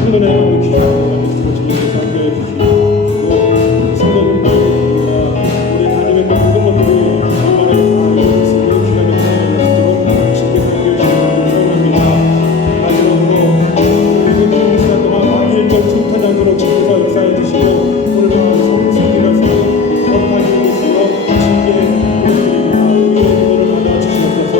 성도네 주시고 말씀을 즐겁게 상대해 주시고 성도님과 우리 가정의 또 모든 것들이 간만에 다 이루어졌으면 귀하게 하나님의 쉽게 상대해 주시기 소원합니다. 마지막으로 우리 시간 동안 만일적 청탄장으로 주께서 역사해 주시고 오늘 밤 성수기라서 거룩하게 있으며 쉽게 보여드립니다. 우리의 기도를 받아 주시옵소서.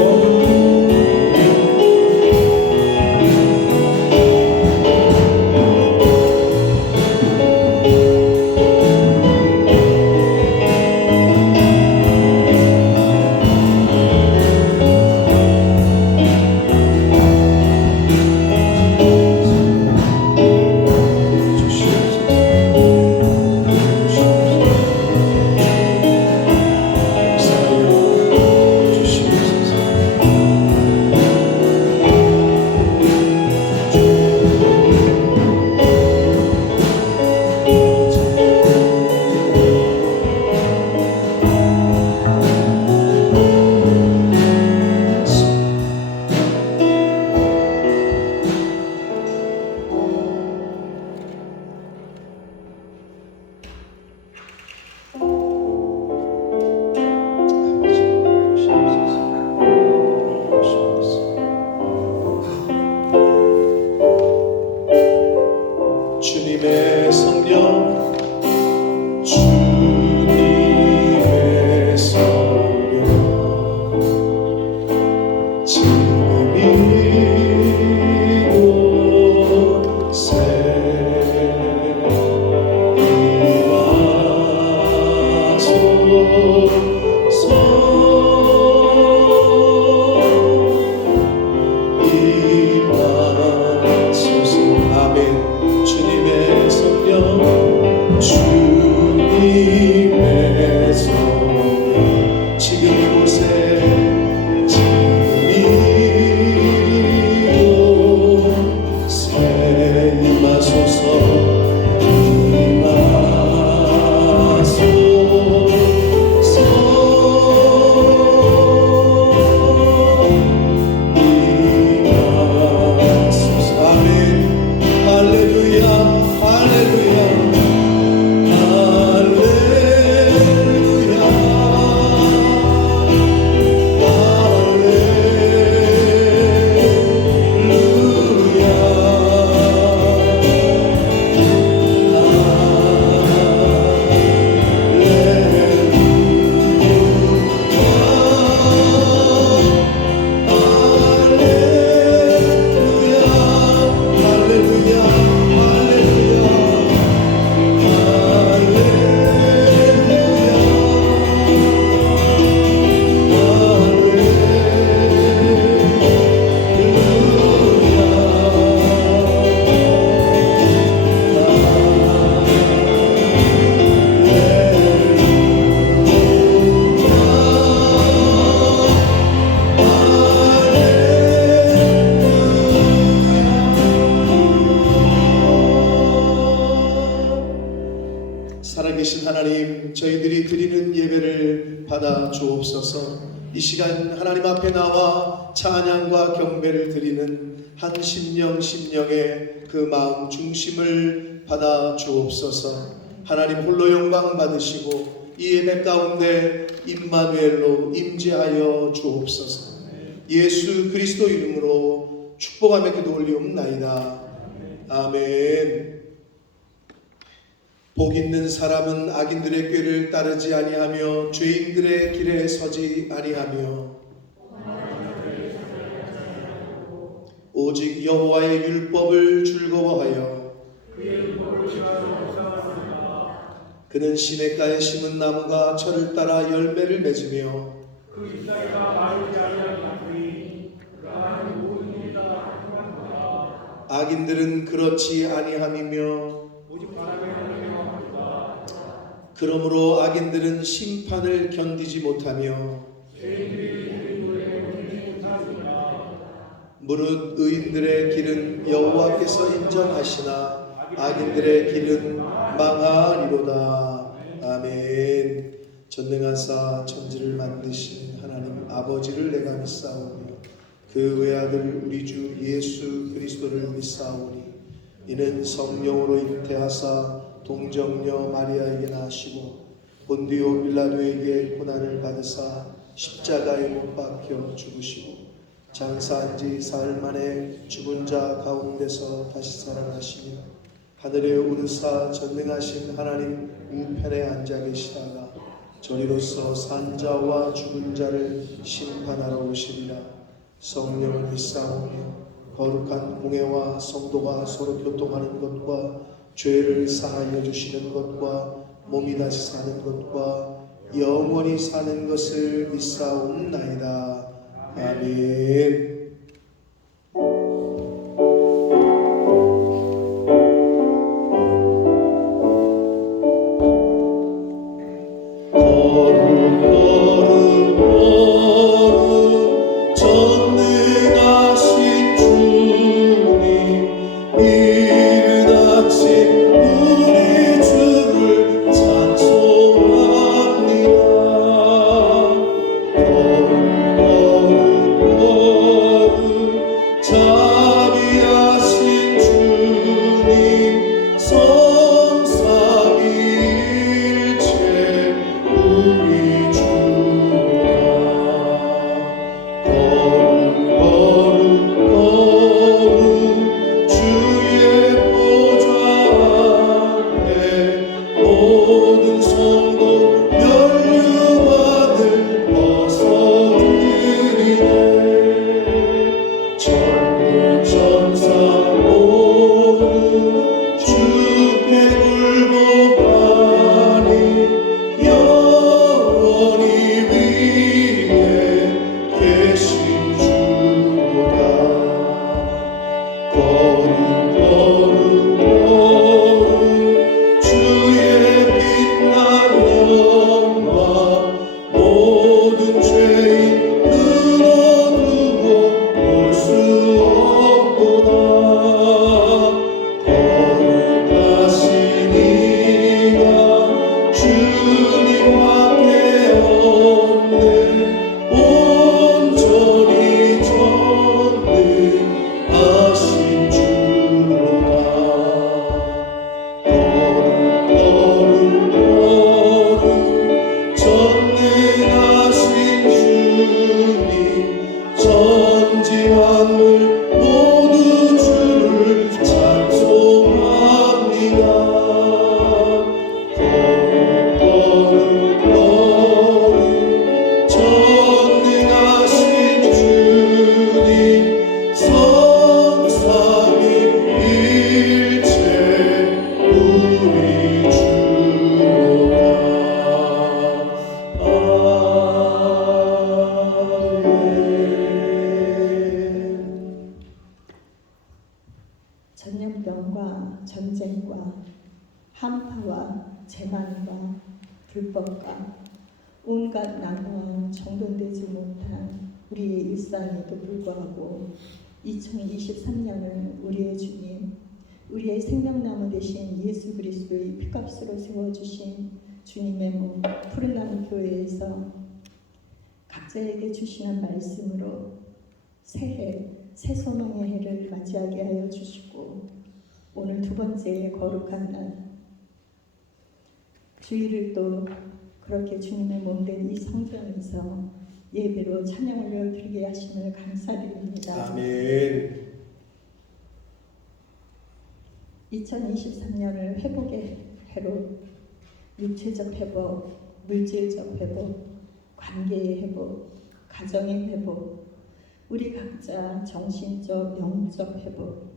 주님의 성령, 주님의 성령, 지금 이곳에 임하소서. 아멘. 주님의 성령, 주님의 성령, 지금 이곳에, 지금 이곳에 임하소서. 살아계신 하나님, 저희들이 드리는 예배를 받아 주옵소서. 이 시간 하나님 앞에 나와 찬양과 경배를 드리는 한 심령 심령의 그 마음 중심을 받아 주옵소서. 하나님 홀로 영광 받으시고 이 예배 가운데 임마누엘로 임재하여 주옵소서. 예수 그리스도 이름으로 축복하며 기도 올리옵나이다. 아멘. 복 있는 사람은 악인들의 꾀를 따르지 아니하며 죄인들의 길에 서지 아니하며 오직 여호와의 율법을 즐거워하여 그는 시냇가에 심은 나무가 철을 따라 열매를 맺으며 악인들은 그렇지 아니함이며 그러므로 악인들은 심판을 견디지 못하며 무릇 의인들의 길은 여호와께서 인정하시나 악인들의 길은 망하리로다. 아멘. 전능하사 천지를 만드신 하나님 아버지를 내가 믿사오며 그 외아들 우리 주 예수 그리스도를 믿사오니 이는 성령으로 잉태하사 동정녀 마리아에게 나시고 본디오 빌라도에게 고난을 받으사 십자가에 못 박혀 죽으시고 장사한 지 사흘 만에 죽은 자 가운데서 다시 살아나시며 하늘에 오르사 전능하신 하나님 우편에 앉아 계시다가 저리로서 산 자와 죽은 자를 심판하러 오시리라. 성령을 믿사오며 거룩한 공회와 성도가 서로 교통하는 것과 죄를 사하여 주시는 것과 몸이 다시 사는 것과 영원히 사는 것을 믿사옵나이다. 아멘. 전능하신 주님 이른 아침 우리 주를 찬송합니다. 거룩 자비하신 주님 성삼위일체 우리 주의 보좌 앞에 모든 성도 면류관을 벗어드리네. 천군 천사 모두 주께 굴복하니 영원히 위에 계신 주로다. 거룩 주의 빛난 영광 모든 죄인 눈 어두워 볼 수 없도다. 거룩하신 이가 주님밖에 없네. 온전히 전능하신 주로다. 거룩 전능하신 주님 천지 만물 모두 주를 찬송합니다. 거룩 전능하신 주님 성삼위일체 우리 주로다. 아멘. 전염병과 전쟁과 한파와 재난과 불법과 온갖 난무와 정돈되지 못한 우리의 일상에도 불구하고 2023년을 우리의 주님, 우리의 생명나무 되신 예수 그리스도의 피값으로 세워주신 주님의 몸 푸른 나무 교회에서 각자에게 주시는 말씀으로 새해, 새 소망의 해를 맞이하게 하여 주시고 오늘 두 번째 거룩한 날 주일을 또 그렇게 주님의 몸된 이 성전에서 예배로 찬양 올려드리게 하심을 감사드립니다. 아멘. 2023년을 회복의 해로 육체적 회복, 물질적 회복, 관계의 회복, 가정의 회복, 우리 각자 정신적, 영적 회복,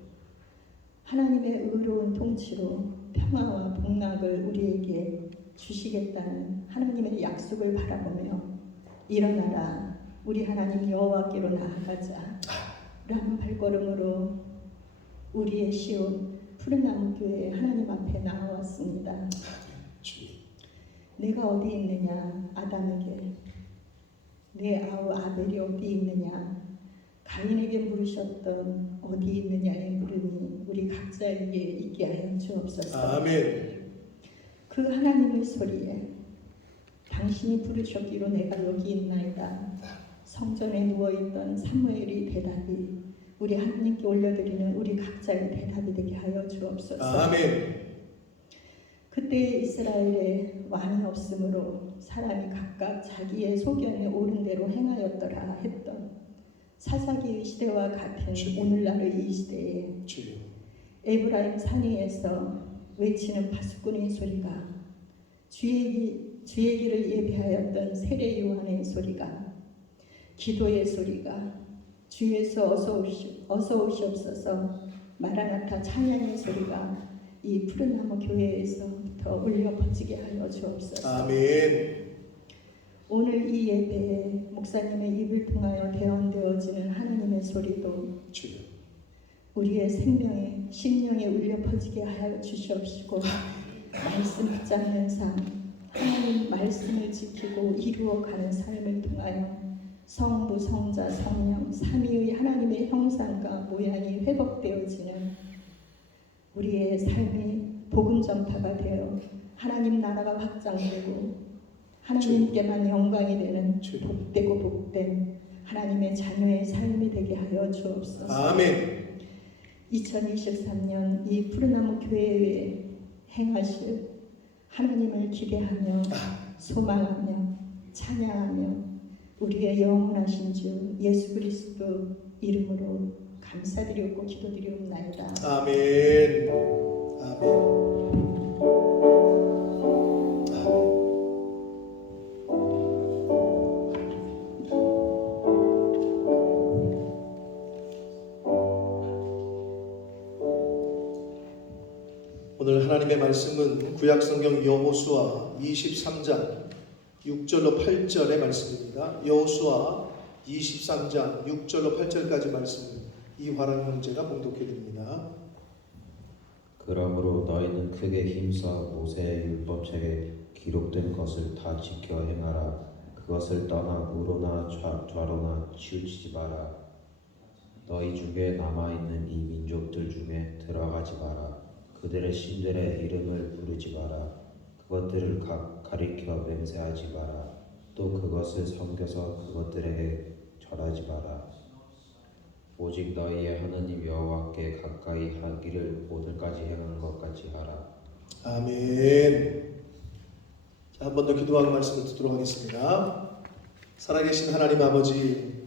하나님의 의로운 통치로 평화와 복락을 우리에게 주시겠다는 하나님의 약속을 바라보며 일어나라 우리 하나님 여호와께로 나아가자 라는 발걸음으로 우리의 시온 푸른나무 교회 하나님 앞에 나왔습니다. 내가 어디 있느냐 아담에게 내 아우 아벨이 어디 있느냐 가인에게 물으셨던 어디 있느냐에 물으니 우리 각자에게 있게 하여 주옵소서. 아멘. 그 하나님의 소리에 당신이 부르셨기로 내가 여기 있나이다. 성전에 누워있던 사무엘이 대답이 우리 하나님께 올려드리는 우리 각자의 대답이 되게 하여 주옵소서. 아멘. 그때 이스라엘에 왕이 없으므로 사람이 각각 자기의 소견에 옳은 대로 행하였더라 했던 사사기의 시대와 같은 오늘날의 이 시대에 주여. 에브라임 산위에서 외치는 파수꾼의 소리가 주의 길을 예비하였던 세례 요한의 소리가 기도의 소리가 주에서 어서 오시옵소서 마라나타 찬양의 소리가 이 푸른 나무 교회에서부터 울려 퍼지게 하여 주옵소서. 아멘. 오늘 이 예배에 목사님의 입을 통하여 대언되어지는 하나님의 소리도 주여. 우리의 생명에 심령에 울려 퍼지게 하여 주시옵시고 말씀 붙잡는 삶 하나님 말씀을 지키고 이루어가는 삶을 통하여 성부 성자 성령 삼위의 하나님의 형상과 모양이 회복되어지는 우리의 삶이 복음 전파가 되어 하나님 나라가 확장되고 하나님께만 영광이 되는 복되고 복된 하나님의 자녀의 삶이 되게 하여 주옵소서. 아멘. 2023년 이 푸른나무 교회에 행하실 하나님을 기대하며 소망하며 찬양하며 우리의 영원하신 주 예수 그리스도 이름으로 감사드리고 기도드리옵나이다. 아멘. 아멘. 오늘 하나님의 말씀은 구약성경 여호수아 23장 6절로 8절의 말씀입니다. 여호수아 23장 6절로 8절까지 말씀 이화랑 형제가 봉독해 드립니다. 그러므로 너희는 크게 힘써 모세의 율법책에 기록된 것을 다 지켜 행하라. 그것을 떠나 우로나 좌로나 치우치지 마라. 너희 중에 남아있는 이 민족들 중에 들어가지 마라. 그들의 신들의 이름을 부르지 마라. 그것들을 가리켜 맹세하지 마라. 또 그것을 섬겨서 그것들에게 절하지 마라. 오직 너희의 하나님 여호와께 가까이 하기를 오늘까지 행한 것 같이 하라. 아멘. 자, 한 번 더 기도하고 말씀을 듣도록 하겠습니다. 살아계신 하나님 아버지,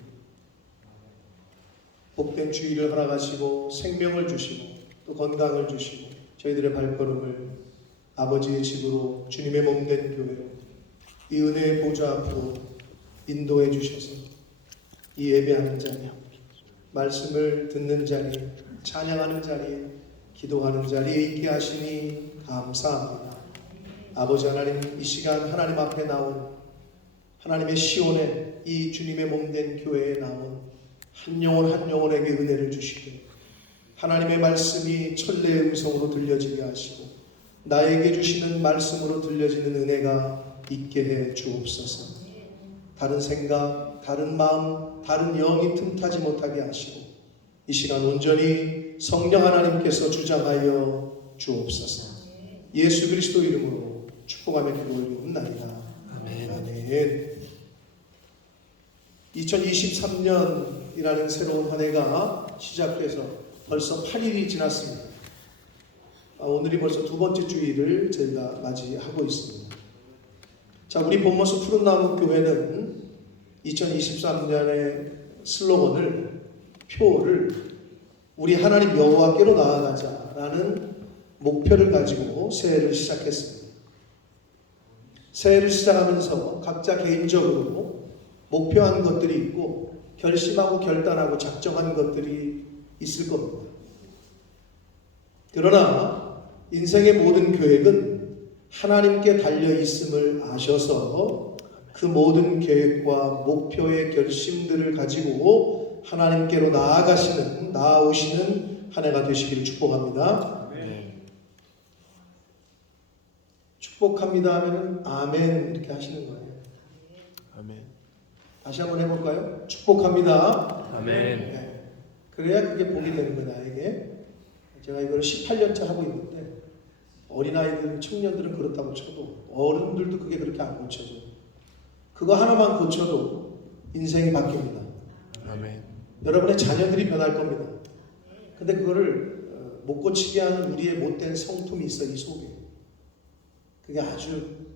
복된 주일을 허락하시고 생명을 주시고 또 건강을 주시고 저희들의 발걸음을 아버지의 집으로 주님의 몸된 교회로 이 은혜의 보좌 앞으로 인도해 주셔서 이 예배하는 자리에 말씀을 듣는 자리에 찬양하는 자리에 기도하는 자리에 있게 하시니 감사합니다. 아버지 하나님, 이 시간 하나님 앞에 나온 하나님의 시온에 이 주님의 몸된 교회에 나온 한 영혼 한 영혼에게 은혜를 주시고 하나님의 말씀이 천래의 음성으로 들려지게 하시고 나에게 주시는 말씀으로 들려지는 은혜가 있게 해 주옵소서. 다른 생각, 다른 마음, 다른 영이 틈타지 못하게 하시고 이 시간 온전히 성령 하나님께서 주장하여 주옵소서. 예수 그리스도 이름으로 축복하며 기도드리옵나이다. 아멘. 아멘. 2023년이라는 새로운 한 해가 시작돼서 벌써 8일이 지났습니다. 오늘이 벌써 두 번째 주일을 저희가 맞이하고 있습니다. 자, 우리 본모습 푸른나무 교회는 2023년의 슬로건을, 표를 우리 하나님 여호와께로 나아가자라는 목표를 가지고 새해를 시작했습니다. 새해를 시작하면서 각자 개인적으로 목표한 것들이 있고 결심하고 결단하고 작정한 것들이 있을 겁니다. 그러나 인생의 모든 계획은 하나님께 달려 있음을 아셔서 그 모든 계획과 목표의 결심들을 가지고 하나님께로 나아오시는 한 해가 되시기를 축복합니다. 아멘. 축복합니다 하면 아멘 이렇게 하시는 거예요. 아멘. 다시 한번 해볼까요? 축복합니다. 아멘. 네. 그래야 그게 복이 되는 거예요, 나에게. 제가 이걸 18년차 하고 있는데 어린아이들, 청년들은 그렇다고 쳐도 어른들도 그게 그렇게 안 고쳐져. 그거 하나만 고쳐도 인생이 바뀝니다. 아멘. 여러분의 자녀들이 변할 겁니다. 근데 그거를 못 고치게 하는 우리의 못된 성품이 있어, 이 속에. 그게 아주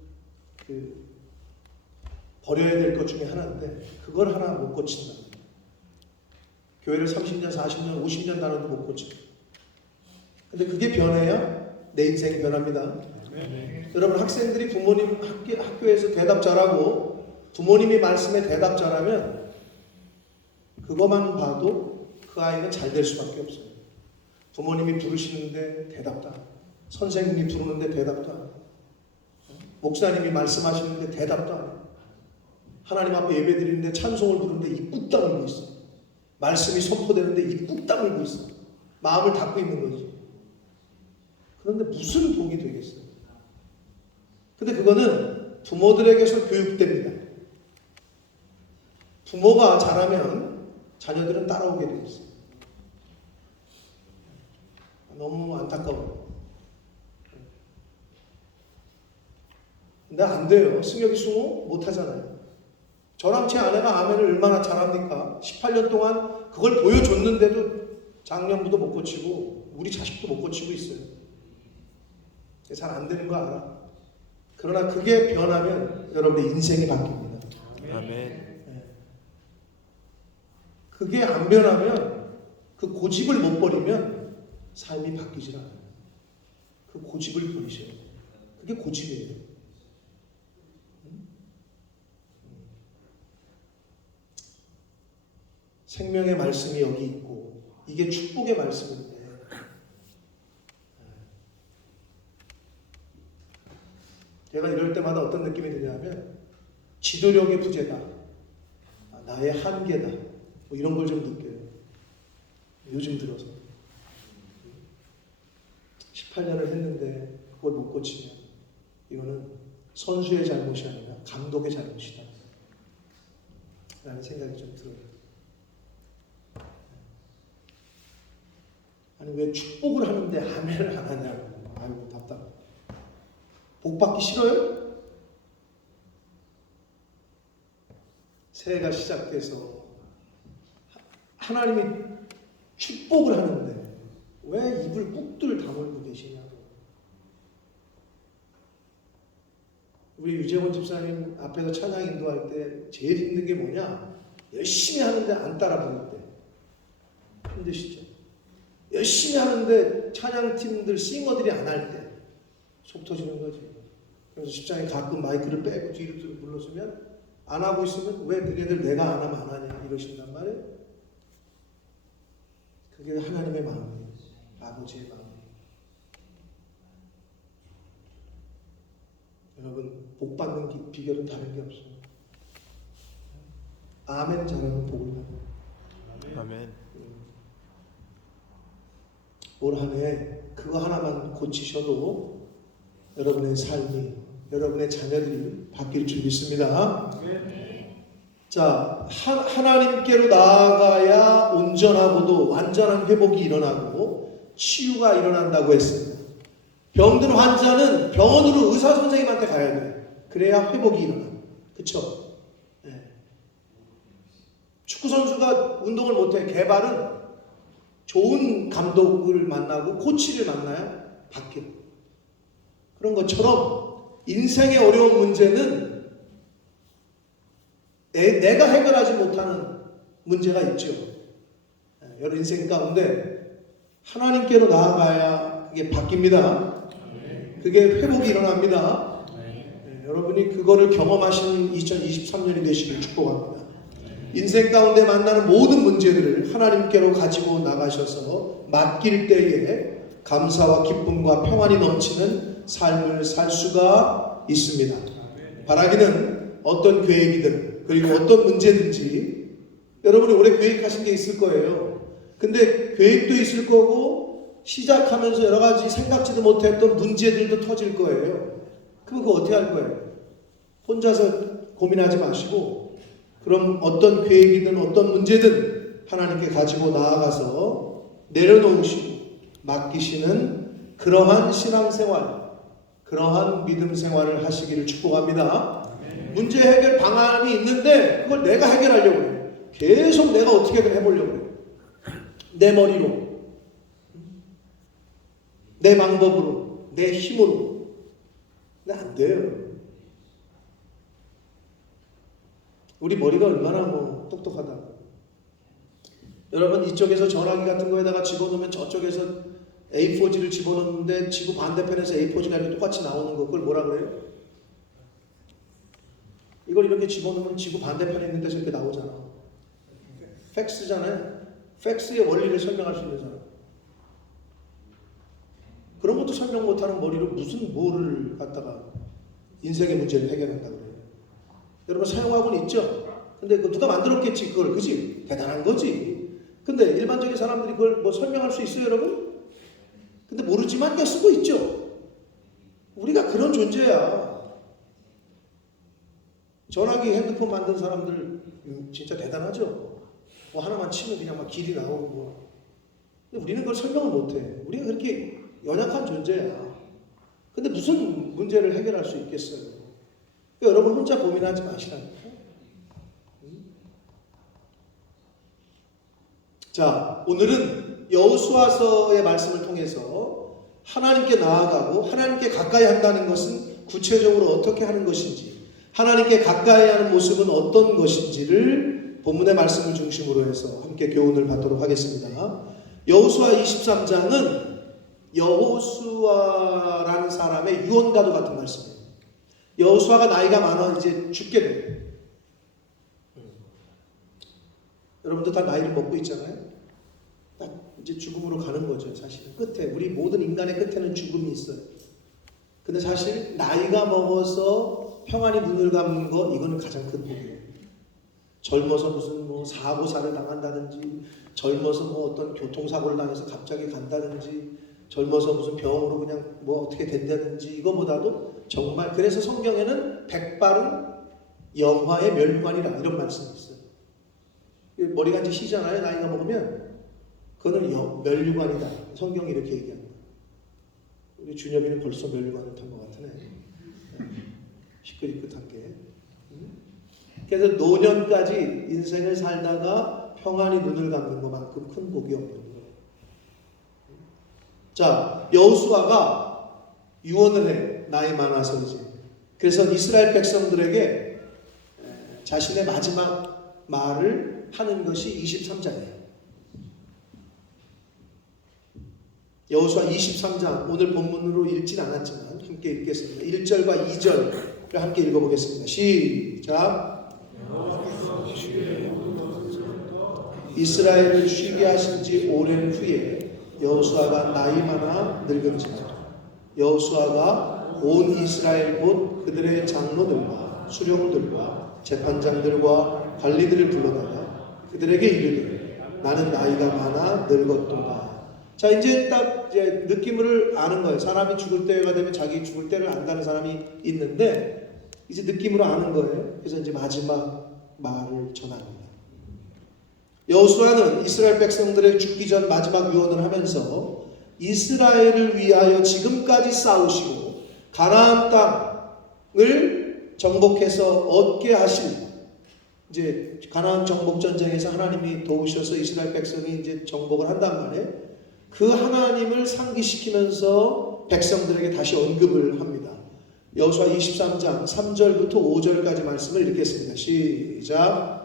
버려야 될 것 중에 하나인데 그걸 하나 못 고친다. 교회를 30년, 40년, 50년 다녀도 못 고쳐. 근데 그게 변해야 내 인생이 변합니다. 여러분 학생들이 부모님 학교에서 대답 잘하고 부모님이 말씀에 대답 잘하면 그것만 봐도 그 아이는 잘 될 수밖에 없어요. 부모님이 부르시는데 대답도 안 하고 선생님이 부르는데 대답도 안 하고 목사님이 말씀하시는데 대답도 안 해요. 하나님 앞에 예배 드리는데 찬송을 부르는데 입 꾹 다물고 있어. 말씀이 선포되는데 입 꾹 다물고 있어. 마음을 닫고 있는 거지. 그런데 무슨 복이 되겠어요? 근데 그거는 부모들에게서 교육됩니다. 부모가 잘하면 자녀들은 따라오게 되어 있어요. 너무 안타까워요. 근데 안 돼요. 승혁이 승호 못하잖아요. 저랑 제 아내가 아멘을 얼마나 잘합니까? 18년 동안 그걸 보여줬는데도 작년부도 못 고치고 우리 자식도 못 고치고 있어요. 잘 안 되는 거 알아. 그러나 그게 변하면 여러분의 인생이 바뀝니다. 아멘. 그게 안 변하면 그 고집을 못 버리면 삶이 바뀌질 않아요. 그 고집을 버리셔야 돼요. 그게 고집이에요. 생명의 말씀이 여기 있고 이게 축복의 말씀인데 제가 이럴 때마다 어떤 느낌이 드냐면 지도력의 부재다, 나의 한계다, 뭐 이런 걸 좀 느껴요. 요즘 들어서 18년을 했는데 그걸 못 고치면 이거는 선수의 잘못이 아니라 감독의 잘못이다 라는 생각이 좀 들어요. 아니 왜 축복을 하는데 아멘을 안 하냐고. 아이고 답답해. 복 받기 싫어요? 새해가 시작돼서 하나님이 축복을 하는데 왜 입을 꾹들 다물고 계시냐고. 우리 유재원 집사님 앞에서 찬양 인도할 때 제일 힘든 게 뭐냐? 열심히 하는데 안 따라 부를 때 힘드시죠? 열심히 하는데 찬양팀들 싱어들이 안 할 때 속 터지는 거지. 그래서 집사님이 가끔 마이크를 빼고 뒤로 불러서면 안 하고 있으면 왜 너네들 내가 안 하면 안 하냐 이러신단 말이에요. 그게 하나님의 마음이에요. 아버지의 마음이에요. 여러분 복 받는 비결은 다른 게 없어요. 아멘 잘하면 복을 받아요. 아멘. 올 한 해 그거 하나만 고치셔도 여러분의 삶이, 여러분의 자녀들이 바뀔 줄 믿습니다. 자, 하나님께로 나아가야 온전하고도 완전한 회복이 일어나고 치유가 일어난다고 했습니다. 병든 환자는 병원으로 의사 선생님한테 가야 돼요. 그래야 회복이 일어나요. 그쵸? 네. 축구 선수가 운동을 못해. 개발은 좋은 감독을 만나고 코치를 만나야 바뀌어. 그런 것처럼 인생의 어려운 문제는 내가 해결하지 못하는 문제가 있죠. 여러 인생 가운데 하나님께로 나아가야 그게 바뀝니다. 그게 회복이 일어납니다. 여러분이 그거를 경험하시는 2023년이 되시길 축복합니다. 인생 가운데 만나는 모든 문제들을 하나님께로 가지고 나가셔서 맡길 때에 감사와 기쁨과 평안이 넘치는 삶을 살 수가 있습니다. 바라기는 어떤 계획이든 그리고 어떤 문제든지 여러분이 올해 계획하신 게 있을 거예요. 근데 계획도 있을 거고 시작하면서 여러 가지 생각지도 못했던 문제들도 터질 거예요. 그럼 그거 어떻게 할 거예요? 혼자서 고민하지 마시고 그럼 어떤 계획이든 어떤 문제든 하나님께 가지고 나아가서 내려놓으시고 맡기시는 그러한 신앙생활, 그러한 믿음 생활을 하시기를 축복합니다. 문제 해결 방안이 있는데 그걸 내가 해결하려고 해요. 계속 내가 어떻게든 해보려고 해요. 내 머리로, 내 방법으로, 내 힘으로. 근데 안 돼요. 우리 머리가 얼마나 똑똑하다고. 여러분, 이쪽에서 전화기 같은 거에다가 집어넣으면 저쪽에서 A4지를 집어넣는데 지구 반대편에서 A4지가 이렇게 똑같이 나오는 거, 그걸 뭐라 그래요? 이걸 이렇게 집어넣으면 지구 반대편에 있는 데서 이렇게 나오잖아. 팩스잖아요. 팩스의 원리를 설명할 수 있는 사람. 그런 것도 설명 못하는 머리로 무슨 뭐를 갖다가 인생의 문제를 해결한다고 그래요. 여러분, 사용하고는 있죠. 근데 그 누가 만들었겠지 그걸, 그지? 대단한 거지. 근데 일반적인 사람들이 그걸 설명할 수 있어요, 여러분? 근데 모르지만 그냥 쓰고 있죠. 우리가 그런 존재야. 전화기, 핸드폰 만든 사람들 진짜 대단하죠. 하나만 치면 그냥 막 길이 나오고. 근데 우리는 그걸 설명을 못해. 우리가 그렇게 연약한 존재야. 근데 무슨 문제를 해결할 수 있겠어요? 그러니까 여러분 혼자 고민하지 마시라니까. 자, 오늘은 여호수아서의 말씀을 통해서 하나님께 나아가고 하나님께 가까이 한다는 것은 구체적으로 어떻게 하는 것인지, 하나님께 가까이 하는 모습은 어떤 것인지를 본문의 말씀을 중심으로 해서 함께 교훈을 받도록 하겠습니다. 여호수아 23장은 여호수아라는 사람의 유언과도 같은 말씀이에요. 여호수아가 나이가 많아 이제 죽게 돼요. 여러분들 다 나이를 먹고 있잖아요. 딱 이제 죽음으로 가는 거죠. 사실은 끝에, 우리 모든 인간의 끝에는 죽음이 있어요. 근데 사실 나이가 먹어서 평안히 눈을 감는 거, 이거는 가장 큰 복이에요. 젊어서 무슨 사고사를 당한다든지, 젊어서 어떤 교통사고를 당해서 갑자기 간다든지, 젊어서 무슨 병으로 그냥 어떻게 된다든지, 이거보다도 정말, 그래서 성경에는 백발은 영화의 멸관이라 이런 말씀이 있어요. 머리가 이제 희잖아요. 나이가 먹으면 그거는 멸관이다. 성경이 이렇게 얘기합니다. 우리 준엽이는 벌써 멸관을 탄 것 같으네. 시끌시끌한 게. 그래서 노년까지 인생을 살다가 평안히 눈을 감는 것만큼 큰 복이 없는 거예요. 자, 여호수아가 유언을 해. 나이 많아서 이제. 그래서 이스라엘 백성들에게 자신의 마지막 말을 하는 것이 23장이에요. 여호수아 23장, 오늘 본문으로 읽진 않았지만 함께 읽겠습니다. 1절과 2절을 함께 읽어보겠습니다. 시작. 이스라엘을 쉬게 하신 지 오랜 후에 여호수아가 나이 많아 늙은지라 여호수아가 온 이스라엘 곧 그들의 장로들과 수령들과 재판장들과 관리들을 불러다가 그들에게 이르되 나는 나이가 많아 늙었도다. 자, 이제 딱 이제 느낌을 아는 거예요. 사람이 죽을 때가 되면 자기 죽을 때를 안다는 사람이 있는데 이제 느낌으로 아는 거예요. 그래서 이제 마지막 말을 전합니다. 여호수아는 이스라엘 백성들의 죽기 전 마지막 유언을 하면서 이스라엘을 위하여 지금까지 싸우시고 가나안 땅을 정복해서 얻게 하신, 이제 가나안 정복 전쟁에서 하나님이 도우셔서 이스라엘 백성이 이제 정복을 한단 말이에요. 그 하나님을 상기시키면서 백성들에게 다시 언급을 합니다. 여호수아 23장 3절부터 5절까지 말씀을 읽겠습니다. 시작.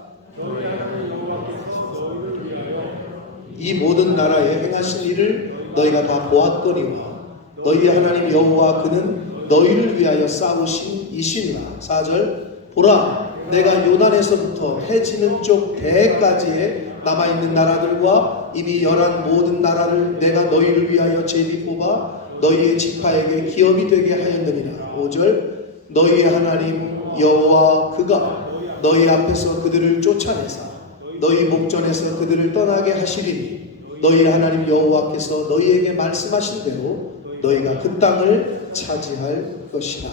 이 모든 나라에 행하신 일을 너희가 다 보았거니와 너희의 하나님 여호와 그는 너희를 위하여 싸우신 이시니라. 4절. 보라, 내가 요단에서부터 해지는 쪽 대까지에 남아있는 나라들과 이미 열한 모든 나라를 내가 너희를 위하여 제비 뽑아 너희의 지파에게 기업이 되게 하였느니라. 5절. 너희의 하나님 여호와 그가 너희 앞에서 그들을 쫓아내사 너희 목전에서 그들을 떠나게 하시리니 너희 하나님 여호와께서 너희에게 말씀하신 대로 너희가 그 땅을 차지할 것이라.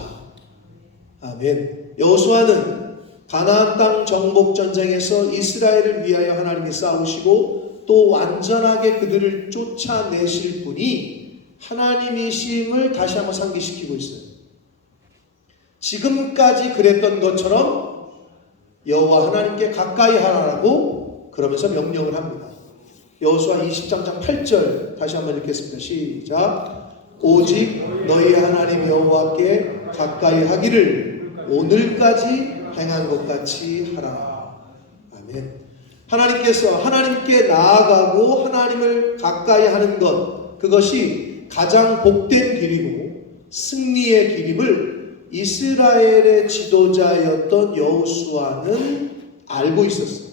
아멘. 여호수아는 가나안 땅 정복 전쟁에서 이스라엘을 위하여 하나님이 싸우시고 또 완전하게 그들을 쫓아내실 분이 하나님이심을 다시 한번 상기시키고 있어요. 지금까지 그랬던 것처럼 여호와 하나님께 가까이 하라고 그러면서 명령을 합니다. 여호수아 23장 8절 다시 한번 읽겠습니다. 시작. 오직 너희 하나님 여호와께 가까이 하기를 오늘까지 행한 것 같이 하라. 아멘. 하나님께서 하나님께 나아가고 하나님을 가까이 하는 것, 그것이 가장 복된 길이고 승리의 길임을 이스라엘의 지도자였던 여호수아는 알고 있었어요.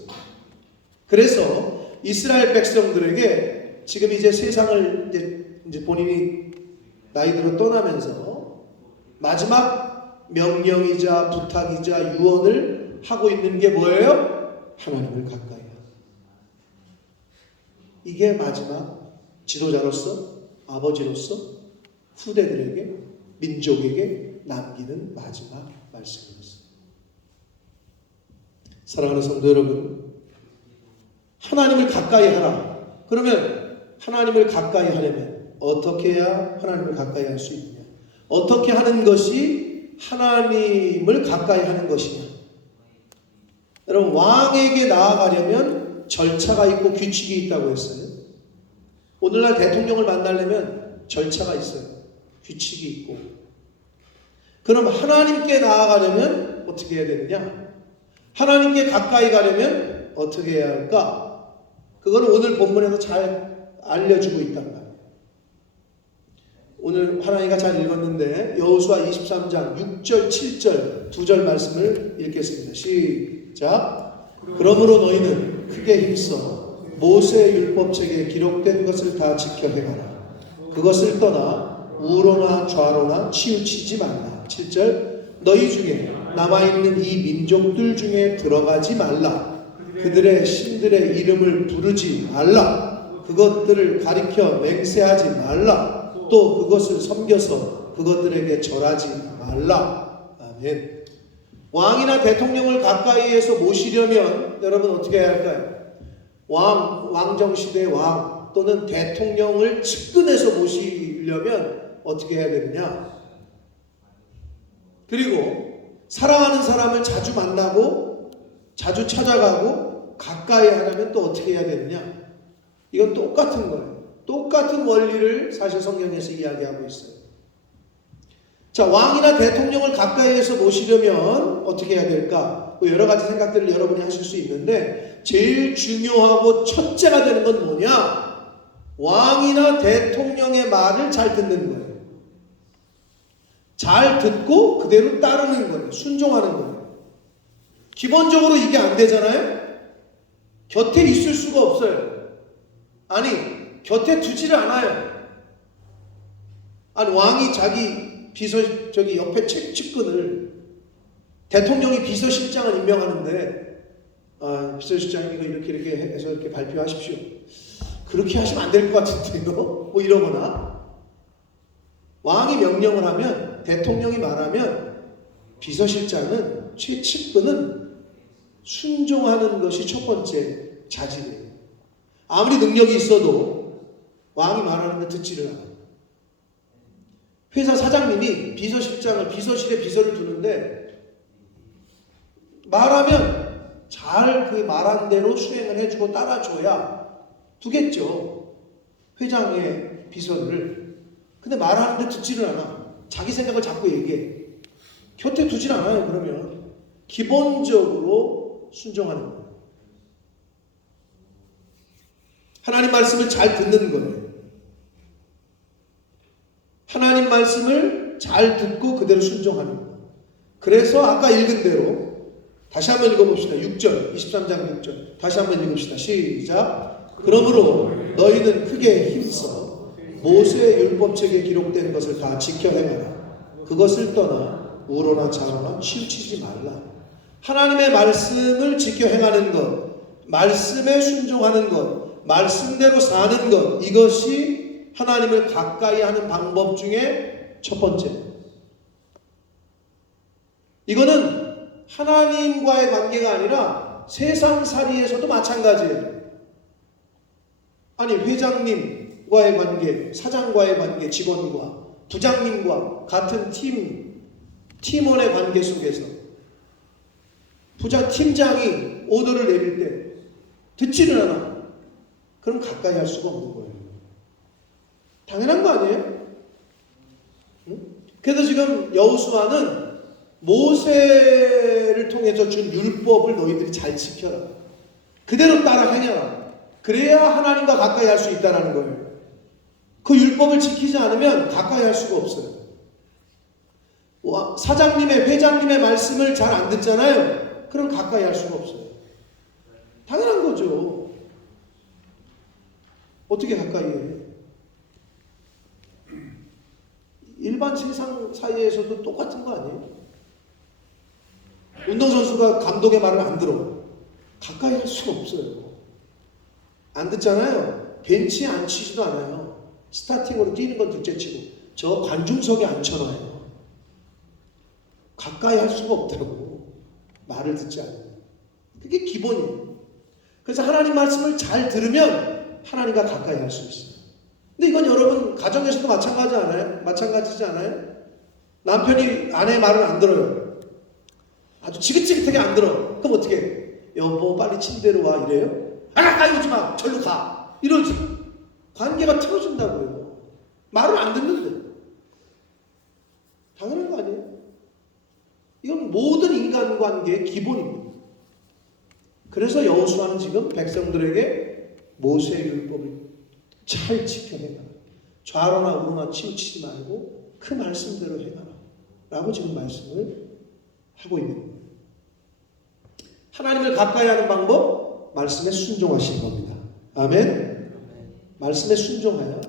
그래서 이스라엘 백성들에게 지금 이제 세상을 이제 본인이 나이 들어 떠나면서 마지막 명령이자 부탁이자 유언을 하고 있는 게 뭐예요? 하나님을 가까이 하라. 이게 마지막 지도자로서, 아버지로서 후대들에게, 민족에게 남기는 마지막 말씀이었어요. 사랑하는 성도 여러분, 하나님을 가까이 하라. 그러면 하나님을 가까이 하려면 어떻게 해야 하나님을 가까이 할 수 있느냐? 어떻게 하는 것이 하나님을 가까이 하는 것이냐? 여러분, 왕에게 나아가려면 절차가 있고 규칙이 있다고 했어요. 오늘날 대통령을 만나려면 절차가 있어요. 규칙이 있고. 그럼 하나님께 나아가려면 어떻게 해야 되느냐? 하나님께 가까이 가려면 어떻게 해야 할까? 그거는 오늘 본문에서 잘 알려주고 있단 말이에요. 오늘 하나님과 잘 읽었는데 여호수아 23장 6절 7절 두 절 말씀을 읽겠습니다. 시작. 그러므로 너희는 크게 힘써 모세 율법책에 기록된 것을 다 지켜 행하라. 그것을 떠나 우로나 좌로나 치우치지 말라. 7절. 너희 중에 남아있는 이 민족들 중에 들어가지 말라. 그들의 신들의 이름을 부르지 말라. 그것들을 가리켜 맹세하지 말라. 또 그것을 섬겨서 그것들에게 절하지 말라. 아멘. 왕이나 대통령을 가까이에서 모시려면 여러분 어떻게 해야 할까요? 왕정시대의 왕 또는 대통령을 측근해서 모시려면 어떻게 해야 되느냐? 그리고 사랑하는 사람을 자주 만나고 자주 찾아가고 가까이 하려면 또 어떻게 해야 되느냐? 이건 똑같은 거예요. 똑같은 원리를 사실 성경에서 이야기하고 있어요. 자, 왕이나 대통령을 가까이에서 모시려면 어떻게 해야 될까? 여러 가지 생각들을 여러분이 하실 수 있는데 제일 중요하고 첫째가 되는 건 뭐냐? 왕이나 대통령의 말을 잘 듣는 거예요. 잘 듣고 그대로 따르는 거예요. 순종하는 거예요. 기본적으로 이게 안 되잖아요? 곁에 있을 수가 없어요. 아니, 곁에 두지를 않아요. 아니, 왕이 자기 옆에 측근을, 대통령이 비서실장을 임명하는데, 비서실장이 이거 이렇게 해서 이렇게 발표하십시오. 그렇게 하시면 안 될 것 같은데요? 뭐 이러거나, 왕이 명령을 하면, 대통령이 말하면, 비서실장은, 최측근은 순종하는 것이 첫 번째 자질이에요. 아무리 능력이 있어도 왕이 말하는데 듣지를 않아요. 회사 사장님이 비서실장을 비서실에 비서를 두는데 말하면 잘 그 말한 대로 수행을 해주고 따라줘야 두겠죠. 회장의 비서를. 근데 말하는데 듣지를 않아. 자기 생각을 자꾸 얘기해. 곁에 두질 않아요. 그러면 기본적으로 순종하는 거예요. 하나님 말씀을 잘 듣는 거예요. 하나님 말씀을 잘 듣고 그대로 순종하는 거예요. 그래서 아까 읽은 대로 다시 한번 읽어봅시다. 6절, 23장 6절 다시 한번 읽읍시다. 시작. 그러므로 너희는 크게 힘써 모세 율법책에 기록된 것을 다 지켜 행하라. 그것을 떠나 우로나 좌로나 치우치지 말라. 하나님의 말씀을 지켜 행하는 것, 말씀에 순종하는 것, 말씀대로 사는 것, 이것이 하나님을 가까이 하는 방법 중에 첫 번째. 이거는 하나님과의 관계가 아니라 세상살이에서도 마찬가지예요. 아니, 회장님과의 관계, 사장과의 관계, 직원과 부장님과 같은 팀원의 관계 속에서 팀장이 오더를 내릴 때 듣지를 않아. 그럼 가까이 할 수가 없는 거예요. 당연한 거 아니에요? 응? 그래서 지금 여호수아는 모세를 통해서 준 율법을 너희들이 잘 지켜라. 그대로 따라 행해라. 그래야 하나님과 가까이 할 수 있다는 거예요. 그 율법을 지키지 않으면 가까이 할 수가 없어요. 사장님의, 회장님의 말씀을 잘 안 듣잖아요. 그럼 가까이 할 수가 없어요. 당연한 거죠. 어떻게 가까이 해? 일반 세상 사이에서도 똑같은 거 아니에요? 운동선수가 감독의 말을 안 들어. 가까이 할 수가 없어요. 안 듣잖아요. 벤치에 앉히지도 않아요. 스타팅으로 뛰는 건 둘째치고 저 관중석에 앉혀놔요. 가까이 할 수가 없다고. 말을 듣지 않아요. 그게 기본이에요. 그래서 하나님 말씀을 잘 들으면 하나님과 가까이 할 수 있어요. 근데 이건 여러분 가정에서도 마찬가지지 않아요? 남편이 아내의 말을 안 들어요. 아주 지긋지긋하게 안 들어. 그럼 어떻게 해? 여보 빨리 침대로 와 이래요? 가까이 오지 마. 절로 가. 이러지. 관계가 틀어진다고요. 말을 안 듣는데. 당연한 거 아니에요? 이건 모든 인간관계의 기본입니다. 그래서 여호수아는 지금 백성들에게 모세의 율법을 잘 지켜내라. 좌로나 우로나 치우치지 말고 그 말씀대로 행하라. 라고 지금 말씀을 하고 있는 거예요. 하나님을 가까이 하는 방법, 말씀에 순종하시는 겁니다. 아멘? 말씀에 순종하여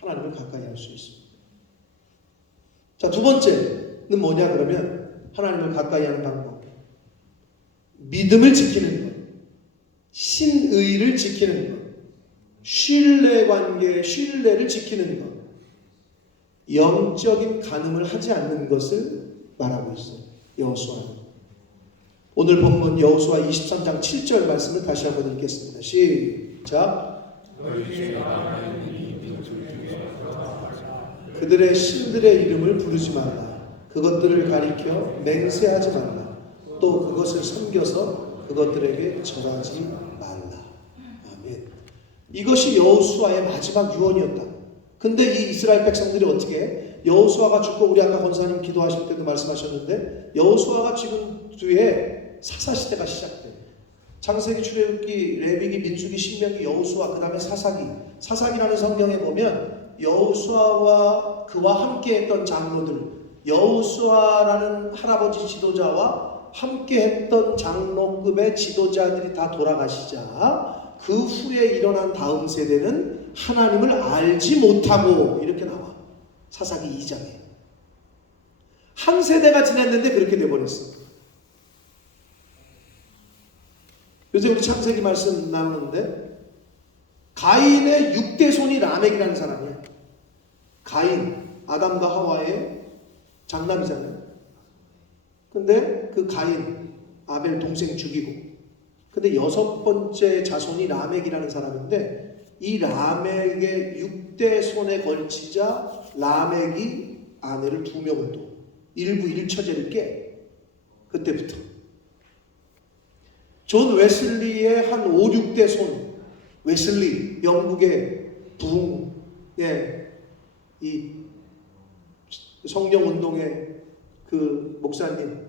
하나님을 가까이 할 수 있습니다. 자, 두 번째는 뭐냐 그러면 하나님을 가까이 하는 방법. 믿음을 지키는 것. 신의를 지키는 것. 신뢰관계, 신뢰를 지키는 것. 영적인 간음을 하지 않는 것을 말하고 있어요. 여호수아는. 오늘 본문 여호수아 23장 7절 말씀을 다시 한번 읽겠습니다. 시작. 그들의 신들의 이름을 부르지 말라. 그것들을 가리켜 맹세하지 말라. 또 그것을 섬겨서 그것들에게 절하지 말라. 아멘. 이것이 여호수아의 마지막 유언이었다. 근데 이 이스라엘 백성들이 어떻게 해? 여호수아가 죽고 우리 아까 권사님 기도하실 때도 말씀하셨는데 여호수아가 죽은 뒤에 사사시대가 시작돼. 창세기, 출애굽기, 레위기, 민수기, 신명기, 여호수아, 그 다음에 사사기. 사사기라는 성경에 보면 여호수아와 그와 함께했던 장로들, 여호수아라는 할아버지 지도자와 함께했던 장로급의 지도자들이 다 돌아가시자 그 후에 일어난 다음 세대는 하나님을 알지 못하고 이렇게 나와. 사사기 2장에. 한 세대가 지났는데 그렇게 돼버렸어. 요새 우리 창세기 말씀 나오는데 가인의 6대 손이 라멕이라는 사람이야. 가인, 아담과 하와의 장남이잖아요. 근데 그 가인, 아벨 동생 죽이고 근데 6번째 자손이 라멕이라는 사람인데 이 라멕의 6대 손에 걸치자 라멕이 아내를 2명을 또 일부 일처제를 깨. 그때부터 존 웨슬리의 한 5, 6대 손, 웨슬리, 영국의 부흥의 이 성령운동의 그 목사님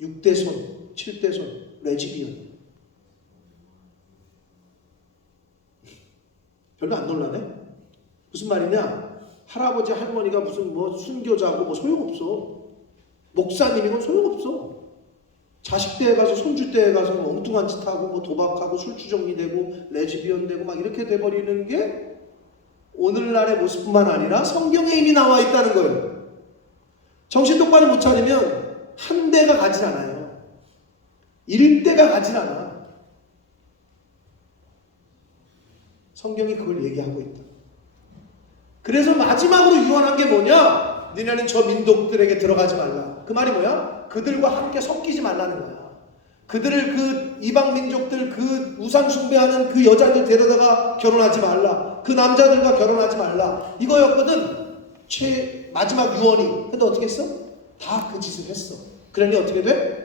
6대 손, 7대 손, 레지비언. 별로 안 놀라네? 무슨 말이냐? 할아버지 할머니가 무슨 뭐 순교자고 뭐 소용없어. 목사님이건 소용없어. 자식 때에 가서 손주 때에 가서 뭐 엉뚱한 짓 하고 뭐 도박하고 술주정리 되고 레즈비언 되고 막 이렇게 돼버리는 게 오늘날의 모습뿐만 아니라 성경에 이미 나와 있다는 거예요. 정신 똑바로 못 차리면 한 대가 가질 않아요. 일대가 가질 않아. 성경이 그걸 얘기하고 있다. 그래서 마지막으로 유언한 게 뭐냐? 너네는 저 민족들에게 들어가지 말라. 그 말이 뭐야? 그들과 함께 섞이지 말라는 거야. 그들을 그 이방 민족들 그 우상 숭배하는 그 여자들 데려다가 결혼하지 말라. 그 남자들과 결혼하지 말라. 이거였거든. 마지막 유언이. 근데 어떻게 했어? 다 그 짓을 했어. 그러니 어떻게 돼?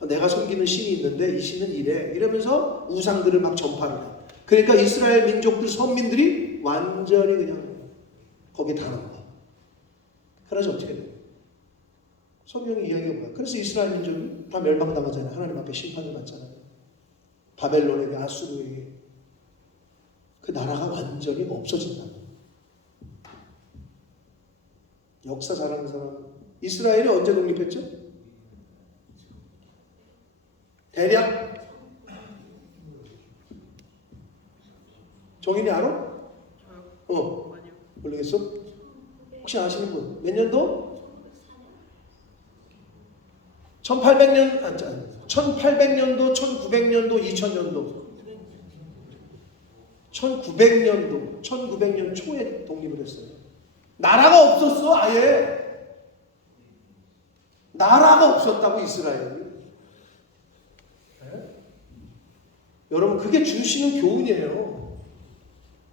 내가 섬기는 신이 있는데 이 신은 이래. 이러면서 우상들을 막 전파를 해. 그러니까 이스라엘 민족들, 선민들이 완전히 그냥 거기에 다는 거야. 그래서 어떻게 돼? 성경이 이야기가 뭐야? 그래서 이스라엘 민족이 다 멸망당하잖아요. 하나님 앞에 심판을 받잖아요. 바벨론에게, 아수르에게. 그 나라가 완전히 없어진다. 역사 잘하는 사람. 이스라엘이 언제 독립했죠? 대략? 정인이 알아? 모르겠어? 혹시 아시는 분? 몇 년도? 1800년, 1800년도, 1900년도, 2000년도. 1900년 초에 독립을 했어요. 나라가 없었어, 아예. 나라가 없었다고, 이스라엘이. 네? 여러분, 그게 주시는 교훈이에요.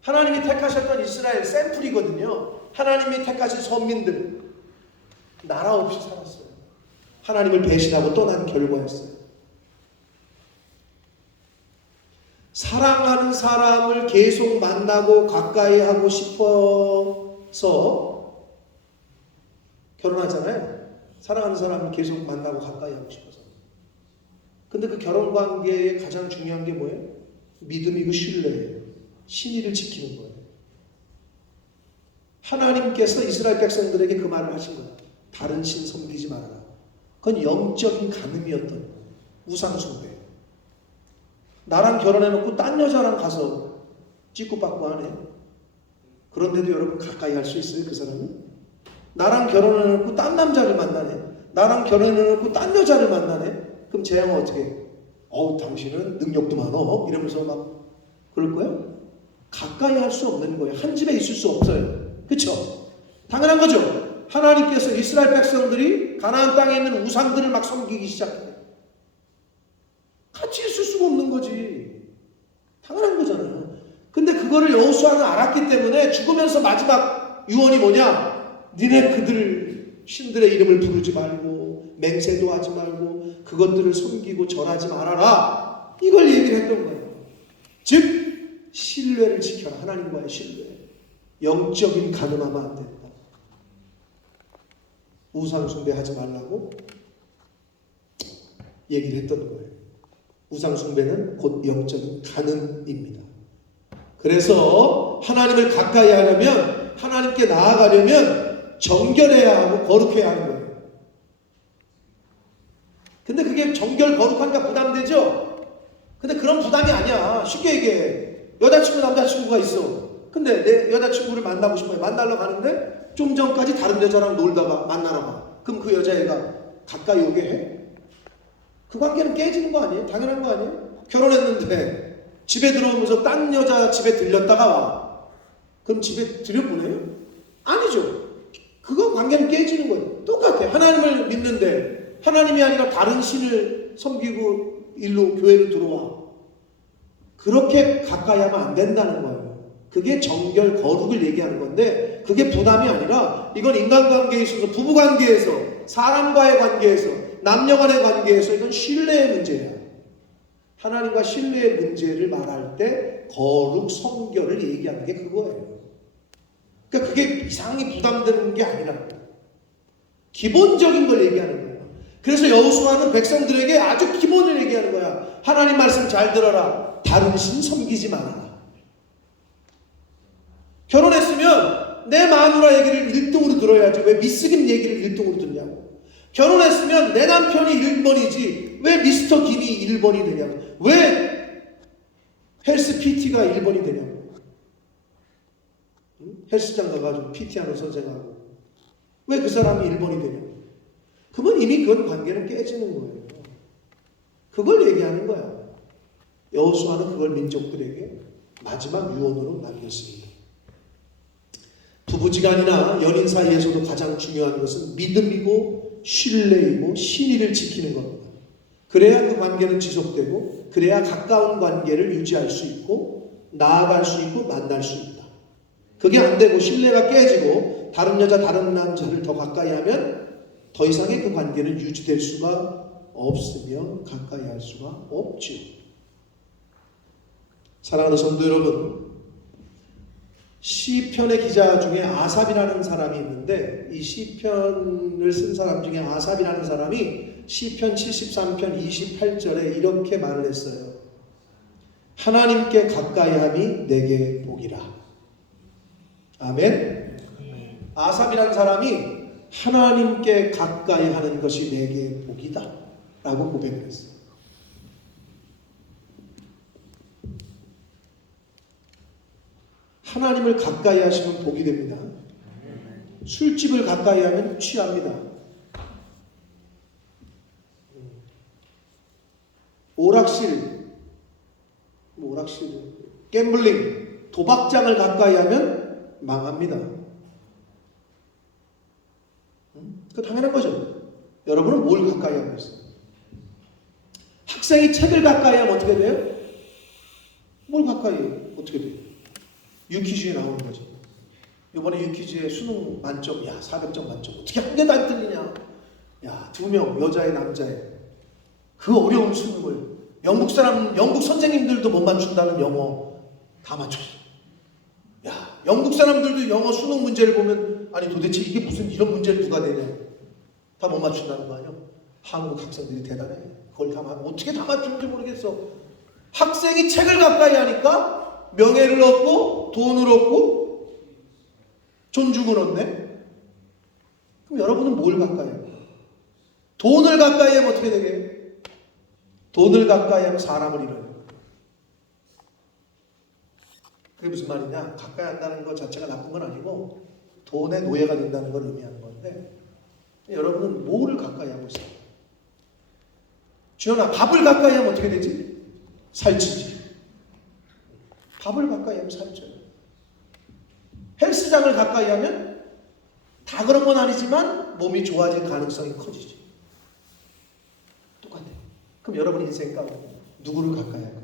하나님이 택하셨던 이스라엘 샘플이거든요. 하나님이 택하신 선민들. 나라 없이 살았어요. 하나님을 배신하고 떠난 결과였어요. 사랑하는 사람을 계속 만나고 가까이 하고 싶어서 결혼하잖아요. 사랑하는 사람을 계속 만나고 가까이 하고 싶어서. 근데 그 결혼 관계의 가장 중요한 게 뭐예요? 믿음이고 신뢰예요. 신의를 지키는 거예요. 하나님께서 이스라엘 백성들에게 그 말을 하신 거예요. 다른 신 섬기지 말아라. 그건 영적인 간음이었던 거예요. 우상숭배. 나랑 결혼해놓고 딴 여자랑 가서 찌꾸빠꾸 하네. 그런데도 여러분 가까이 할 수 있어요? 그 사람이? 나랑 결혼해놓고 딴 남자를 만나네. 나랑 결혼해놓고 딴 여자를 만나네. 그럼 제 형은 어떻게 해? 당신은 능력도 많어. 이러면서 막 그럴 거예요? 가까이 할 수 없는 거예요. 한 집에 있을 수 없어요. 그렇죠? 당연한 거죠. 하나님께서 이스라엘 백성들이 가나안 땅에 있는 우상들을 막 섬기기 시작해요. 같이 있을 수가 없는 거지. 당연한 거잖아요. 근데 그거를 여호수아는 알았기 때문에 죽으면서 마지막 유언이 뭐냐? 니네 그들 신들의 이름을 부르지 말고 맹세도 하지 말고 그것들을 섬기고 절하지 말아라. 이걸 얘기를 했던 거예요. 즉 신뢰를 지켜라. 하나님과의 신뢰. 영적인 간음하면 안 된다. 우상 숭배하지 말라고 얘기를 했던 거예요. 우상 숭배는 곧 영적인 간음입니다. 그래서 하나님을 가까이 하려면, 하나님께 나아가려면 정결해야 하고 거룩해야 하는 거예요. 근데 그게 정결 거룩한가 부담되죠? 근데 그런 부담이 아니야. 쉽게 얘기해. 여자친구 남자친구가 있어. 근데 내 여자친구를 만나고 싶어요. 만나러 가는데 좀 전까지 다른 여자랑 놀다가 만나러 가. 그럼 그 여자애가 가까이 오게 해? 그 관계는 깨지는 거 아니에요? 당연한 거 아니에요? 결혼했는데 집에 들어오면서 딴 여자 집에 들렸다가 와. 그럼 집에 들여보내요? 아니죠. 그거 관계는 깨지는 거예요. 똑같아요. 하나님을 믿는데 하나님이 아니라 다른 신을 섬기고 일로 교회로 들어와. 그렇게 가까이 하면 안 된다는 거예요. 그게 정결 거룩을 얘기하는 건데 그게 부담이 아니라 이건 인간관계에 있어서 부부관계에서 사람과의 관계에서 남녀간의 관계에서 이건 신뢰의 문제야. 하나님과 신뢰의 문제를 말할 때 거룩 성결을 얘기하는 게 그거예요. 그러니까 그게 이상히 부담되는 게 아니라 기본적인 걸 얘기하는 거예요. 그래서 여호수아는 백성들에게 아주 기본을 얘기하는 거야. 하나님 말씀 잘 들어라. 다른 신 섬기지 말아라. 결혼했으면 내 마누라 얘기를 1등으로 들어야지. 왜 미스김 얘기를 1등으로 듣냐고. 결혼했으면 내 남편이 1번이지 왜 미스터 김이 1번이 되냐고. 왜 헬스 PT가 1번이 되냐고. 헬스장 가가지고 PT하는 선생하고 왜 그 사람이 1번이 되냐고. 그건 이미 그건 관계는 깨지는 거예요. 그걸 얘기하는 거야. 여호수아는 그걸 민족들에게 마지막 유언으로 남겼습니다. 부부지간이나 연인 사이에서도 가장 중요한 것은 믿음이고 신뢰이고 신의를 지키는 겁니다. 그래야 그 관계는 지속되고 그래야 가까운 관계를 유지할 수 있고 나아갈 수 있고 만날 수 있다. 그게 안 되고 신뢰가 깨지고 다른 여자 다른 남자를 더 가까이 하면 더 이상의 그 관계는 유지될 수가 없으며 가까이 할 수가 없죠. 사랑하는 성도 여러분, 시편의 기자 중에 아삽이라는 사람이 있는데 이 시편을 쓴 사람 중에 아삽이라는 사람이 시편 73편 28절에 이렇게 말을 했어요. 하나님께 가까이함이 내게 복이라. 아멘. 아삽이라는 사람이 하나님께 가까이 하는 것이 내게 복이다 라고 고백을 했어요. 하나님을 가까이 하시면 복이 됩니다. 술집을 가까이 하면 취합니다. 오락실, 갬블링, 도박장을 가까이 하면 망합니다. 그 당연한 거죠. 여러분은 뭘 가까이 하고 있어요? 학생이 책을 가까이 하면 어떻게 돼요? 뭘 가까이 해요? 어떻게 돼요? 유퀴즈에 나오는 거죠. 이번에 유퀴즈에 수능 만점, 400점 만점. 어떻게 한 개도 안 틀리냐? 2명, 여자애, 남자애. 그 어려운 수능을 영국 선생님들도 못 맞춘다는 영어 다 맞췄어. 영국 사람들도 영어 수능 문제를 보면 아니 도대체 이게 무슨 이런 문제를 누가 내냐? 다 못 맞춘다는 거 아니야? 한국 학생들이 대단해. 그걸 다 어떻게 다 맞추는지 모르겠어. 학생이 책을 가까이 하니까 명예를 얻고 돈을 얻고 존중을 얻네. 그럼 여러분은 뭘 가까이 해요? 돈을 가까이 하면 어떻게 되게? 돈을 가까이 하면 사람을 잃어요. 그게 무슨 말이냐? 가까이 한다는 것 자체가 나쁜 건 아니고 돈의 노예가 된다는 걸 의미하는 건데 여러분은 뭐를 가까이 하고 있어요? 주연아, 밥을 가까이 하면 어떻게 되지? 살찌지. 밥을 가까이 하면 살쪄요. 헬스장을 가까이 하면 다 그런 건 아니지만 몸이 좋아질 가능성이 커지죠. 똑같아요. 그럼 여러분 인생 가운데 누구를 가까이 할까요?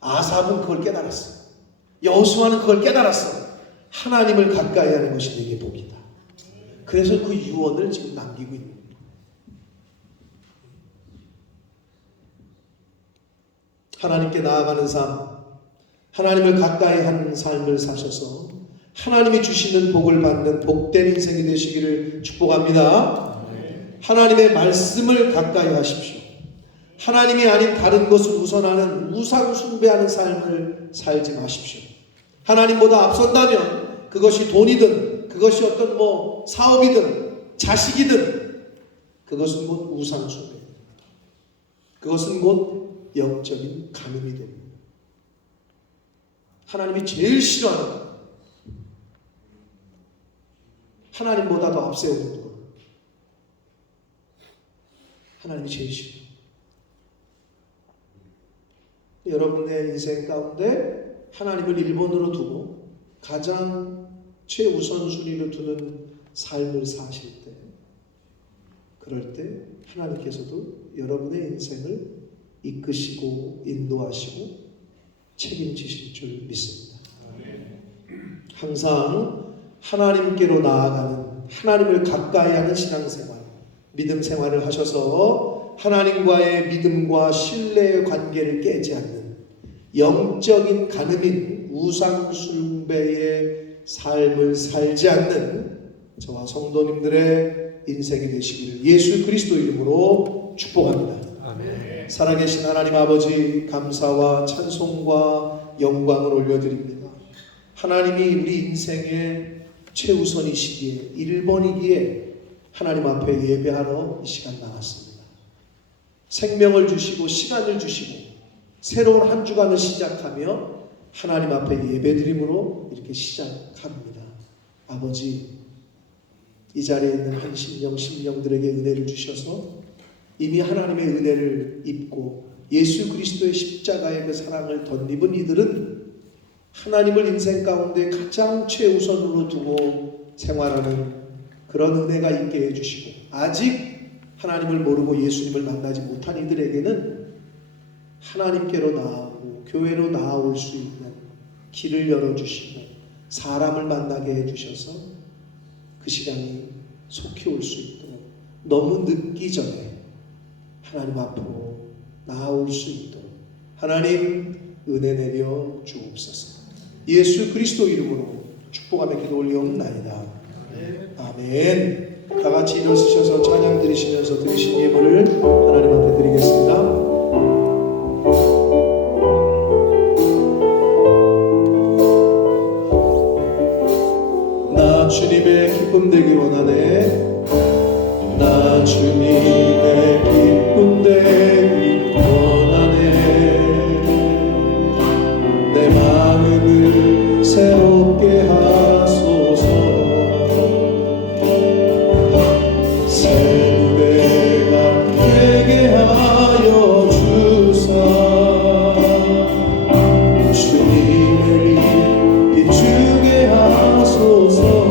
아삽은 그걸 깨달았어. 여호수아는 그걸 깨달았어. 하나님을 가까이 하는 것이 내게 복이다. 그래서 그 유언을 지금 남기고 있는 거예요. 하나님께 나아가는 삶, 하나님을 가까이 하는 삶을 사셔서 하나님이 주시는 복을 받는 복된 인생이 되시기를 축복합니다. 하나님의 말씀을 가까이 하십시오. 하나님이 아닌 다른 것을 우선하는 우상 숭배하는 삶을 살지 마십시오. 하나님보다 앞선다면 그것이 돈이든 그것이 어떤 사업이든 자식이든 그것은 곧 우상 숭배. 그것은 곧 영적인 간음이 됩니다. 하나님이 제일 싫어하는 하나님보다 더 앞세우는 것. 하나님이 제일 싫어요. 여러분의 인생 가운데 하나님을 1번으로 두고 가장 최우선순위로 두는 삶을 사실 때, 그럴 때 하나님께서도 여러분의 인생을 이끄시고 인도하시고 책임지실 줄 믿습니다. 항상 하나님께로 나아가는, 하나님을 가까이 하는 신앙생활, 믿음 생활을 하셔서 하나님과의 믿음과 신뢰의 관계를 깨지 않는 영적인 간음인 우상 숭배의 삶을 살지 않는 저와 성도님들의 인생이 되시기를 예수 그리스도 이름으로 축복합니다. 아멘. 살아계신 하나님 아버지, 감사와 찬송과 영광을 올려드립니다. 하나님이 우리 인생의 최우선이시기에 1번이기에 하나님 앞에 예배하러 이 시간 나왔습니다. 생명을 주시고 시간을 주시고 새로운 한 주간을 시작하며 하나님 앞에 예배드림으로 이렇게 시작합니다. 아버지, 이 자리에 있는 한 심령들에게 은혜를 주셔서 이미 하나님의 은혜를 입고 예수 그리스도의 십자가의 그 사랑을 덧입은 이들은 하나님을 인생 가운데 가장 최우선으로 두고 생활하는 그런 은혜가 있게 해주시고, 아직 하나님을 모르고 예수님을 만나지 못한 이들에게는 하나님께로 나아오고 교회로 나아올 수 있는 길을 열어주시고 사람을 만나게 해주셔서 그 시간이 속히 올 수 있도록 너무 늦기 전에 하나님 앞으로 나아올 수 있도록 하나님 은혜 내려 주옵소서. 예수 그리스도 이름으로 축복하며 기도 올리옵나이다. 아멘. 다 같이 일어서셔서 찬양 드리시면서 드리신 예물을 하나님 앞에 드리겠습니다. 나 주님의 기쁨 되기 원하네. 나 주님의 기쁨 되기 원하네. 내 마음을 새롭게 하소서. 새 노래가 되게 하여 주사. 주님의 빛 비추게 하소서.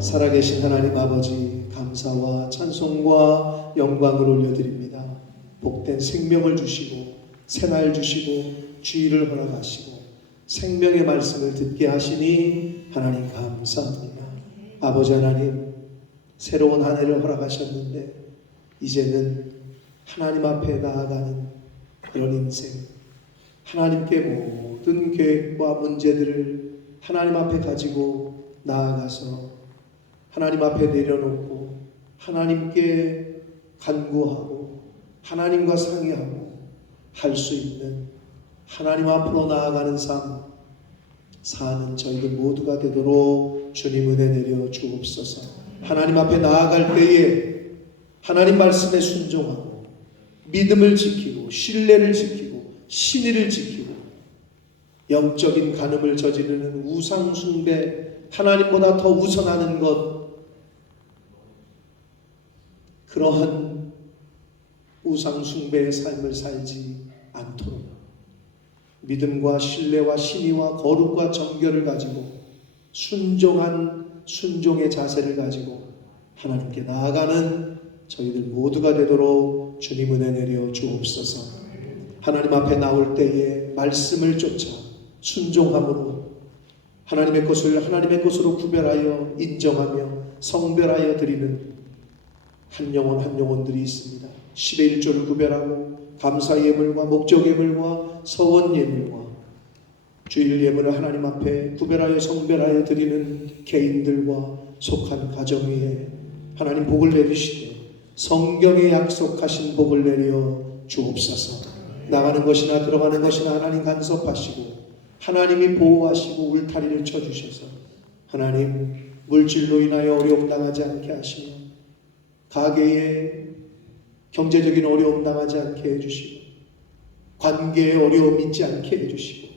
살아계신 하나님 아버지, 감사와 찬송과 영광을 올려드립니다. 복된 생명을 주시고 새날 주시고 주의를 허락하시고 생명의 말씀을 듣게 하시니 하나님 감사합니다. 아버지 하나님, 새로운 한 해를 허락하셨는데 이제는 하나님 앞에 나아가는 그런 인생, 하나님께 모든 계획과 문제들을 하나님 앞에 가지고 나아가서 하나님 앞에 내려놓고 하나님께 간구하고 하나님과 상의하고 할 수 있는 하나님 앞으로 나아가는 삶 사는 저희들 모두가 되도록 주님 은혜 내려 주옵소서. 하나님 앞에 나아갈 때에 하나님 말씀에 순종하고 믿음을 지키고 신뢰를 지키고 신의를 지키고 영적인 간음을 저지르는 우상 숭배, 하나님보다 더 우선하는 것, 그러한 우상 숭배의 삶을 살지 않도록 믿음과 신뢰와 신의와 거룩과 정결을 가지고 순종의 자세를 가지고 하나님께 나아가는 저희들 모두가 되도록 주님 은혜 내려 주옵소서. 하나님 앞에 나올 때에 말씀을 쫓아 순종함으로 하나님의 것을 하나님의 것으로 구별하여 인정하며 성별하여 드리는 한 영혼 한 영혼들이 있습니다. 10의 1조를 구별하고 감사 예물과 목적 예물과 서원 예물과 주일 예물을 하나님 앞에 구별하여 성별하여 드리는 개인들과 속한 가정 위에 하나님 복을 내리시되 성경에 약속하신 복을 내려 주옵소서. 나가는 것이나 들어가는 것이나 하나님 간섭하시고 하나님이 보호하시고 울타리를 쳐주셔서 하나님 물질로 인하여 어려움 당하지 않게 하시며 가게에 경제적인 어려움 당하지 않게 해주시고 관계에 어려움 있지 않게 해주시고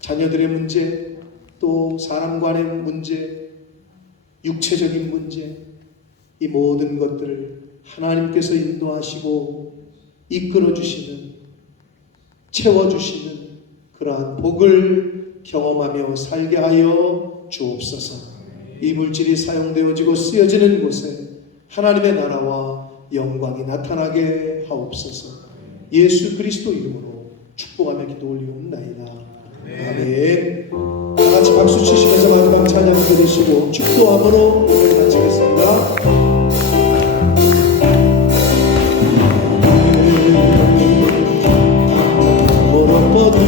자녀들의 문제, 또 사람 간의 문제, 육체적인 문제, 이 모든 것들을 하나님께서 인도하시고 이끌어주시는, 채워주시는 그러한 복을 경험하며 살게 하여 주옵소서. 이 물질이 사용되어지고 쓰여지는 곳에 하나님의 나라와 영광이 나타나게 하옵소서. 예수 그리스도 이름으로 축복하며 기도 올리옵나이다. 아멘. 다 같이 박수 치시면서 마지막 찬양 드리시고 축도함으로 오늘 마치겠습니다. 뻗은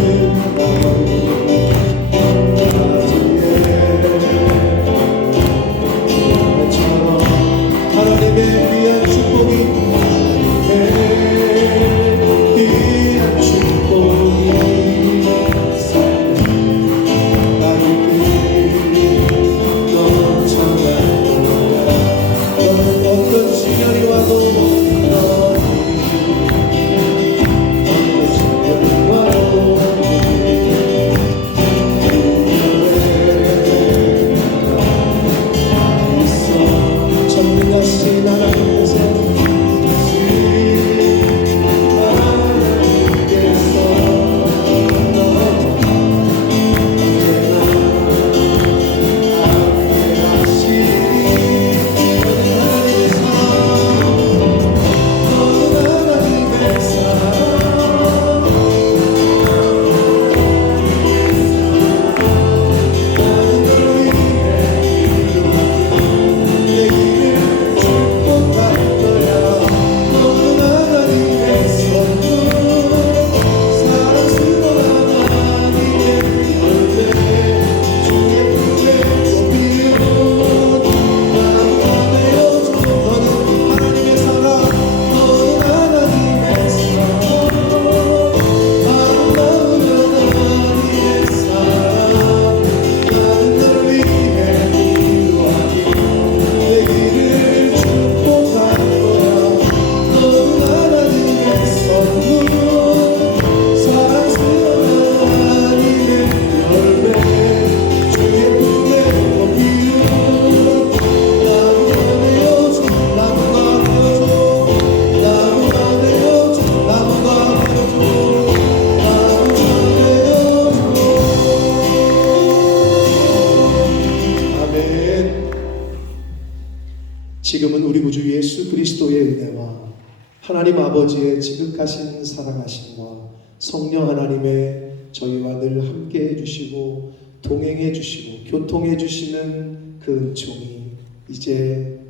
하나님 아버지의 지극하신 사랑하심과 성령 하나님의 저희와 늘 함께 해주시고 동행해 주시고 교통해 주시는 그 은총이 이제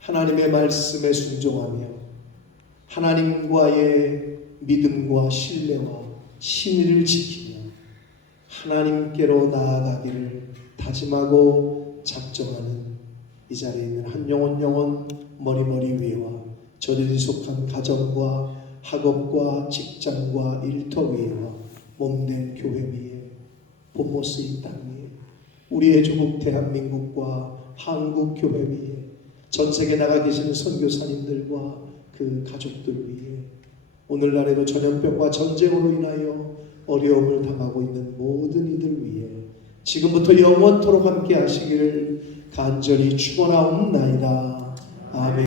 하나님의 말씀에 순종하며 하나님과의 믿음과 신뢰와 신의를 지키며 하나님께로 나아가기를 다짐하고 작정하는 이 자리에 있는 한 영혼 머리머리 위에와 저들이 속한 가정과 학업과 직장과 일터 위에와 몸된 교회 위에 본모스 이 땅 위에 우리의 조국 대한민국과 한국 교회 위에 전 세계 나가 계시는 선교사님들과 그 가족들 위에 오늘날에도 전염병과 전쟁으로 인하여 어려움을 당하고 있는 모든 이들 위해 지금부터 영원토록 함께 하시기를 간절히 축원하옵나이다. 아멘.